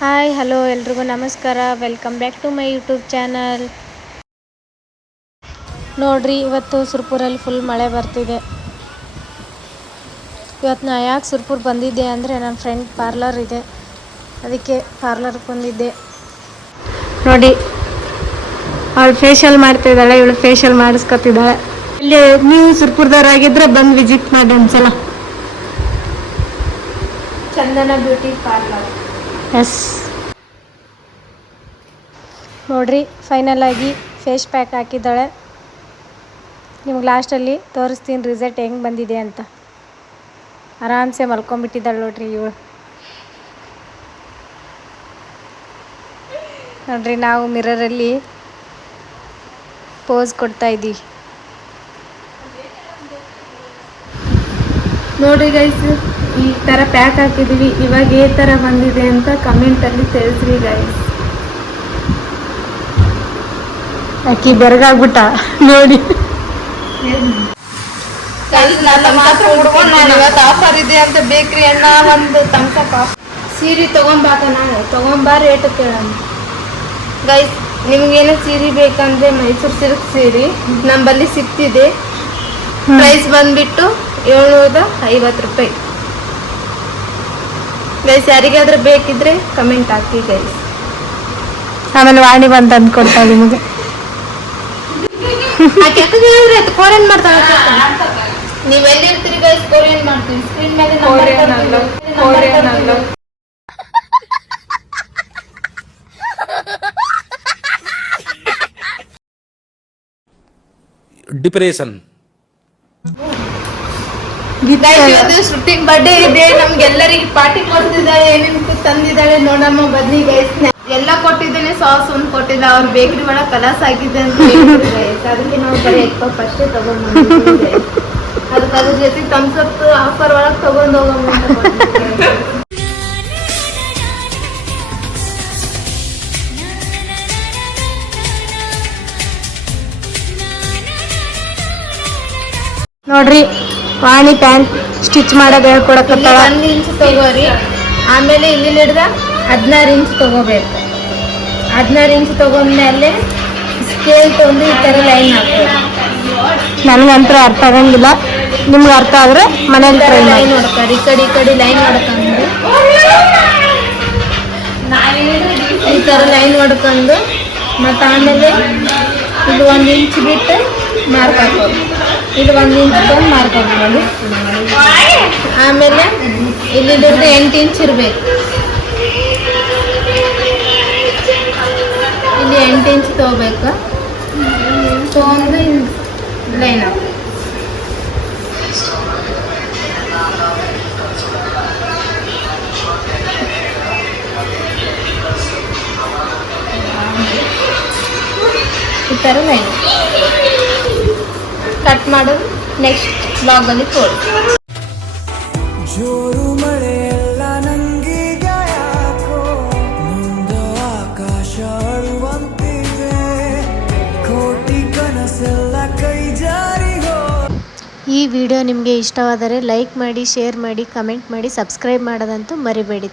Hi hello ಎಲ್ರಿಗೂ ನಮಸ್ಕಾರ. Welcome back to my YouTube channel. ನೋಡ್ರಿ, ಇವತ್ತು ಸುರ್ಪುರಲ್ಲಿ ಫುಲ್ ಮಳೆ ಬರ್ತಿದೆ. ಇವತ್ತು ನಾ ಯಾಕೆ ಸುರ್ಪುರ್ ಬಂದಿದ್ದೆ ಅಂದರೆ ನನ್ನ ಫ್ರೆಂಡ್ ಪಾರ್ಲರ್ ಇದೆ, ಅದಕ್ಕೆ ಪಾರ್ಲರ್ಗೆ ಬಂದಿದ್ದೆ. ನೋಡಿ, ಅವಳು ಫೇಶಿಯಲ್ ಮಾಡ್ತಿದ್ದಾಳೆ, ಇವಳು ಫೇಶಿಯಲ್ ಮಾಡಿಸ್ಕೊತಿದ್ದಾಳೆ. ಇಲ್ಲಿ ನೀವು ಸುರ್ಪುರದವರಾಗಿದ್ದರೆ ಬಂದು ವಿಸಿಟ್ ಮಾಡಿ ಒಂದ್ಸಲ. ಚಂದನ ಬ್ಯೂಟಿ ಪಾರ್ಲರ್. ಎಸ್, ನೋಡ್ರಿ, ಫೈನಲ್ ಆಗಿ ಫೇಸ್ ಪ್ಯಾಕ್ ಹಾಕಿದ್ದಾಳೆ. ನಿಮ್ಗೆ ಲಾಸ್ಟಲ್ಲಿ ತೋರಿಸ್ತೀನಿ ರಿಸಲ್ಟ್ ಹೆಂಗೆ ಬಂದಿದೆ ಅಂತ. ಆರಾಮ್ಸೆ ಮಲ್ಕೊಂಡ್ಬಿಟ್ಟಿದ್ದಾಳೆ ನೋಡ್ರಿ ಇವಳು. ನೋಡ್ರಿ, ನಾವು ಮಿರರಲ್ಲಿ ಪೋಸ್ ಕೊಡ್ತಾ ಇದ್ದೀವಿ. ನೋಡ್ರಿ ಗೈಸ್, ಈ ಥರ ಪ್ಯಾಕ್ ಹಾಕಿದ್ದೀವಿ. ಇವಾಗ ಈ ಥರ ಬಂದಿದೆ ಅಂತ ಕಮೆಂಟಲ್ಲಿ ತಿಳಿಸ್ರಿ ಗೈಸ್. ಅಕ್ಕಿ ಬೆರಗಾಗ್ಬಿಟ್ಟ ನೋಡಿ. ಆಫರ್ ಇದೆ ಅಂತ ಬೇಕ್ರಿ ಅಣ್ಣ, ಒಂದು ತಮ್ಸಪ್ ಸೀರೆ ತಗೊಂಬಾ ರೇಟ್ ಕೇಳೋಣ ಗೈಸ್. ನಿಮ್ಗೇನೋ ಸೀರೆ ಬೇಕಂದ್ರೆ ಮೈಸೂರು ಸಿಲ್ಕ್ ಸೀರೆ ನಮ್ಮಲ್ಲಿ ಸಿಗ್ತಿದೆ. ಪ್ರೈಸ್ ಬಂದ್ಬಿಟ್ಟು 750 ರೂಪಾಯಿ ಗೈಸ್. ಯಾರಿಗಾದ್ರೂ ಬೇಕಿದ್ರೆ ಕಮೆಂಟ್ ಹಾಕಿ ಗೈಸ್. ಆಮೇಲೆ ವಾಣಿ ಬಂದು ತಂದು ಕೊಡ್ತಾ ನಿಮಗೆ. ಕೊರಿಯನ್ ಮಾಡ್ತಾಳೆ. ನೀವೆಲ್ಲಿರ್ತೀರಿ ಗೈಸ್? ಕೊರಿಯನ್ ಮಾಡ್ತೀವಿ. ಸ್ಕ್ರೀನ್ ಮೇಲೆ ಡಿಪ್ರೆಷನ್. ಶೂಟಿಂಗ್ ಬರ್ಡೇ ಇದೆ, ನಮ್ಗೆಲ್ಲರಿಗೆ ಪಾರ್ಟಿ ಕೊಡ್ತಿದ್ದಾಳೆ, ಏನೇನು ತಂದಿದ್ದಾಳೆ ನೋಡಮ್ಮ ಬನ್ನಿ ಗೈಸ್. ಎಲ್ಲ ಕೊಟ್ಟಿದ್ದೇನೆ, ಸಾಸ್ ಒಂದು ಕೊಟ್ಟಿದ್ದ. ಅವ್ರ ಬೇಕ್ರಿ ಒಳಗೆ ಕಲಾಸ್ ಆಗಿದೆ ಅಂತ ಗೈಸ್. ಅದಕ್ಕೆ ನಾವು ಬರೀ ಫಸ್ಟೇ ತಗೊಂಡ್ಬಂದಿದ್ದೀವಿ. ಅದಕ್ಕೆ ಅದ್ರ ಜೊತೆ ತಮ್ಸಪ್ ಆಫರ್ ಒಳಗೆ ತಗೊಂಡು ಹೋಗಮ್ಮ ಅಂತ. ನೋಡ್ರಿ, ವಾಣಿ ಪ್ಯಾಂಟ್ ಸ್ಟಿಚ್ ಮಾಡೋದು ಹೇಳ್ಕೊಡಕತ್ತಾಳ. 1 ಇಂಚ್ ತಗೋರಿ. ಆಮೇಲೆ ಇಲ್ಲಿ ಹಿಡ್ದ 16 ಇಂಚ್ ತಗೋಬೇಕು. 16 ಇಂಚ್ ತಗೊಂಡ್ಮೇಲೆ ಸ್ಕೇಲ್ ತೊಗೊಂಡು ಈ ಥರ ಲೈನ್ ಹಾಕ್ಬೇಕು. ನನಗಂತೂ ಅರ್ಥ ಆಗಂಗಿಲ್ಲ, ನಿಮ್ಗೆ ಅರ್ಥ ಆದರೆ ಮನೇಲಿ ಟ್ರೈ ಮಾಡಿ. ಲೈನ್ ಹೊಡ್ತಾರೆ, ಈ ಕಡೆ ಲೈನ್ ಹೊಡ್ಕೊಂಡು ಈ ಥರ ಲೈನ್ ಹೊಡ್ಕೊಂಡು ಮತ್ತು ಆಮೇಲೆ ಇದು 1 ಇಂಚ್ ಬಿಟ್ಟು ಮಾರ್ಕ್ ಹಾಕೋದು. ಇದು 1 ಇಂಚ್ ತೊಗೊಂಡು ಮಾರ್ಕ್ ಹಾಕೋದು. ಆಮೇಲೆ ಇಲ್ಲಿ 8 ಇಂಚ್ ಇರಬೇಕು. ಇಲ್ಲಿ 8 ಇಂಚ್ ತೊಗೋಬೇಕು. ತೊಗೊಂಡು ಲೈನ್ ಹಾಕಿ ಈ ಥರ ಲೈನ್ ಕಟ್ ಮಾಡೋದು ನೆಕ್ಸ್ಟ್ ಬ್ಲಾಗಲ್ಲಿ ತೋರಿಸಿ. ಜೋರು ಮಳೆಯೆಲ್ಲ ನಂಗೀಗ ಯಾಕೋ ಮುಂದೆ ಆಕಾಶ ಅಳುವಂತಿದೆ, ಕೋಟಿ ಕನಸೆಲ್ಲ ಕೈ ಜಾರಿಗೋ. ಈ ವಿಡಿಯೋ ನಿಮಗೆ ಇಷ್ಟವಾದರೆ ಲೈಕ್ ಮಾಡಿ, ಶೇರ್ ಮಾಡಿ, ಕಮೆಂಟ್ ಮಾಡಿ, ಸಬ್ಸ್ಕ್ರೈಬ್ ಮಾಡೋದಂತೂ ಮರಿಬೇಡಿ.